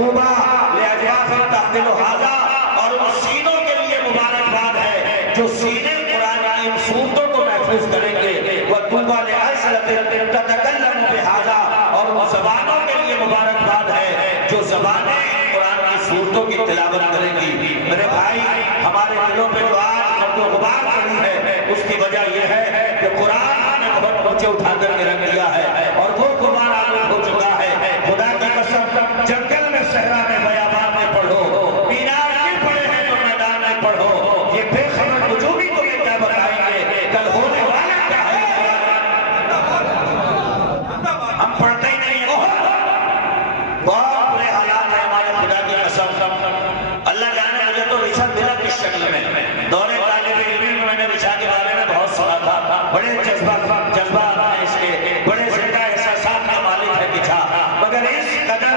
तूबा लिअजवाफिन तहमिलु हाज़ा, और उन सीनों के लिए मुबारकबाद है जो सीने कुरान की इन सूरतों को महफूज करेंगे। व तूबा लिअल्सिनतिन ततकल्लमु बिहाज़ा, और उन ज़बानों के लिए मुबारकबाद है जो ज़बानें कुरान की सूरतों की तिलावत करेंगी। मेरे भाई, हमारे दिलों पे जो आज गुबार पड़ी है उसकी वजह यह है कि कुरान ने बहुत ऊंचे उठा करके रख दिया है और वो गुबार आलूद हो चुका है। खुदा की कसम, जंगल में, सहरा में, बयाबान में पढ़ो, मीनार में पढ़े हैं तो मैदान में पढ़ो, ये बेखबर वजूदी तुम्हें क्या बताएंगे कल होने वाला क्या है। हम पढ़ते ही नहीं हो, बहुत बुरे हालात है हमारे। खुदा की कसम, अल्लाह जाने मुझे तो रिशा मिला किस शक्ल में। दौरे तालिब इल्म में मैंने रिशा के बारे में बहुत सुना था, बड़े जज्बा इसके, बड़े जिंदा एहसासात का मालिक है रिशा, मगर इस कदर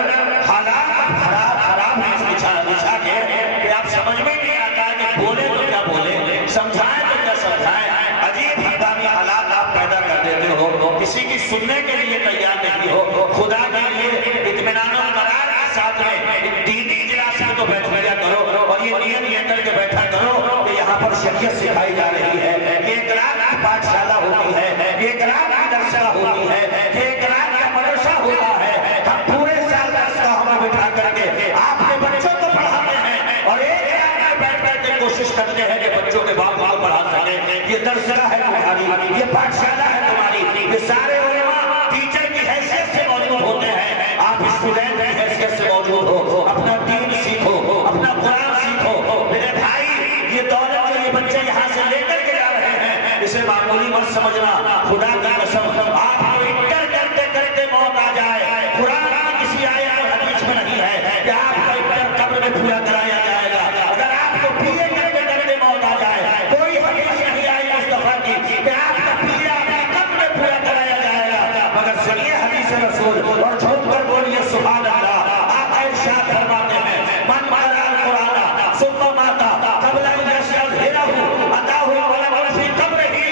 हालात खराब है इस रिशा के कि आप समझ में नहीं आता कि बोले तो क्या बोले, समझाएं तो क्या समझाएं। अजीब हंगामी हालात आप पैदा कर देते हो, किसी की सुनने के लिए तैयार नहीं हो। खुदा के लिए इत्मीनान और करार के साथ में दीनी इजलास में तो बैठ लिया करो और ये नियत ये करके बैठा करो कि यहाँ पर शरीयत सिखाई जा रही है, ये एक रात की पाठशाला होती है, ये एक रात की दरसा होती है, ये एक रात का मदरसा होता है। हम पूरे साल दर्स का हमें बिठा करके आपके बच्चों को पढ़ाते हैं और एक रात में बैठ करके कोशिश करते हैं कि बच्चों के बाप को पढ़ा सके। ये दरसा है तुम्हारी, ये पाठशाला है तुम्हारी, ये सारे उलेमा टीचर की हैसियत से मौजूद होते हैं, आप स्टूडेंट की हैसियत से मौजूद हो। अपना दीन सीखो, अपना कुरान सीखो। मेरे भाई, ये दौलत जो ये बच्चे यहाँ से लेकर के जा रहे हैं इसे मामूली मत समझना। खुदा की कसम, आपको इंटर करते करते मौत आ जाए, कुरान की किसी आयत और हदीस में नहीं है कि आपका इंटर कब्र में पूरा कराया जाएगा। अगर आपको बीए करते करते मौत आ जाए, कोई हदीस नहीं आई मुस्तफा की कि आपका बीए आपकी कब्र में पूरा कराया जाएगा। मगर सुनिए हदीस रसूल और झूठ कर बोलिए सुभान अल्लाह। आप इरशाद फरमाते हैं, मन मारा कुरान सुम्मा माता कबला यशअज़हिरहु अताहु वलम फी कब्रिही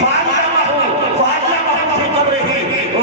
फअल्लमहु फी कब्रिही व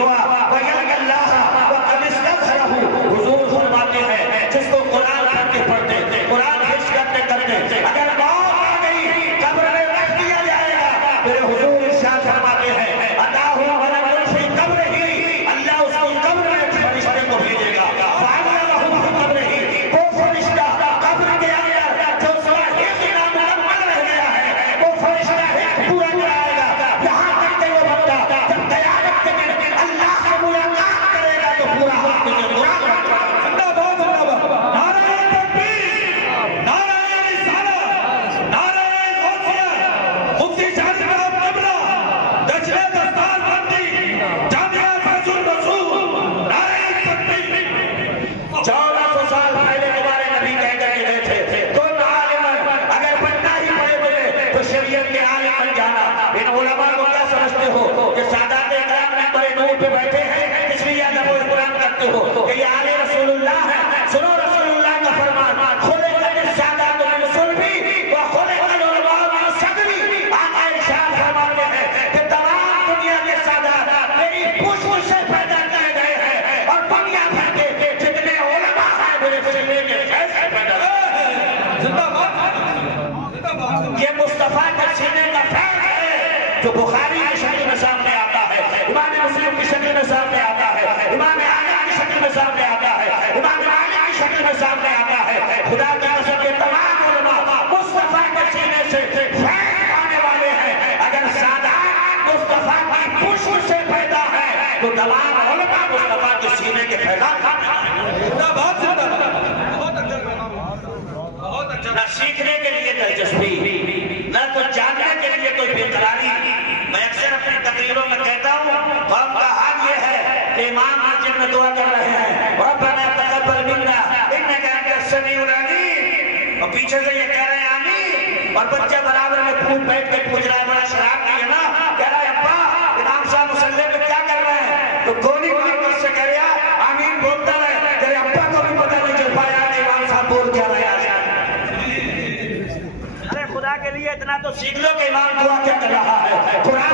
यल्क़ल्लाह व क़द इस्तज़हरहु। हुजूर फरमाते हैं, जिसको कुरान पढ़ते कुरान हिफ्ज़ करते करते अगर मौत आ गई, कब्र में रख दिया जाएगा, मेरे हुजूर इरशाद फरमाते हैं, अताहु वलम फी कब्रिही, अल्लाह उसको कब्र में फरिश्ते को भेजेगा। फअल्लमहु फी कब्रिही, वो फरिश्ता कब्र के अंदर जो स्वाहिद नाम मुकम्मल रह गया है, वो फरिश्ता पूरा कराएगा। यहाँ तक कि वो बंदा जब क़यामत के दिन अल्लाह से मुलाकात करेगा तो पूरा हक देगा। जिंदाबाद जिंदाबाद, नारे तकबीर, नारे रिसालत, नारे गौसियत, मुफ्ती जालिम क़बला, दशरे दस्तार बंदी, जामिया फैजुल रसूल, नारे तकबीर। 1400 साल पहले हमारे नबी कह करके गए थे, तुम आलिम अगर बनना ही पड़े तो शरीयत के आलिम बन जाना। इन उलमा को क्या समझते हो कि सादात इकराम मिंबर नूर पे बैठे हैं इसलिए अदब और इकराम करते हो कि ये आले रसूलुल्लाह है। सुनो रसूलुल्लाह का फरमान, खुलिक़त सादात मिन सुल्बी व खुलिक़ल उलमा मिन सदरी। आका इरशाद फरमाते हैं कि तमाम दुनिया के सादात मेरी पूछ से पैदा किए गए हैं और दुनिया भर के जितने उलमा हैं मेरे सीने के फैज़ पैदा किए हैं। जिंदाबाद जिंदाबाद। ये मुस्तफा के सीने का फैज़ है जो बुखारी की शक्ल में सामने आता है, इमाम मुस्लिम की शक्ल में सामने आता है, इमाम आज़म की शक्ल में सामने आता है, इमाम मालिक की शक्ल में सामने आता है। खुदा की कसम, ये तमाम उलमा मुस्तफा के सीने से फैज़ पाने वाले हैं। अगर सादात मुस्तफा की पुष्प से पैदा है तो तमाम उलमा मुस्तफा के सीने के पैगाम खाने वाले हैं। जिंदाबाद जिंदाबाद। बहुत अच्छा बहुत अच्छा। न सीखने के लिए दिलचस्पी, न तो जानने के लिए कोई बेकरारी। मैं अक्सर अपनी तकरीरों में कहता हूँ, हम का हाल ये है कि इमाम मस्जिद में दुआ कर रहे हैं, रब्बना तक़ब्बल मिन्ना इन्नका अंतस समीउल अलीम, और पीछे से ये कह रहे हैं आमीन, और बच्चा बराबर में फूट बैठ के पूछ रहा है, बड़ा शराब की है ना, कह रहा है अब्बा इमाम साहब मुसल्ले में क्या कर रहे हैं, तो गोली मार से कह रहा आमीन बोलता रहे, तेरे अब्बा को भी पता नहीं चल पाया इमाम साहब बोल क्या रहे हैं। खुदा के लिए इतना तो सीख लो कि इमाम दुआ क्या कर रहा है। कुरान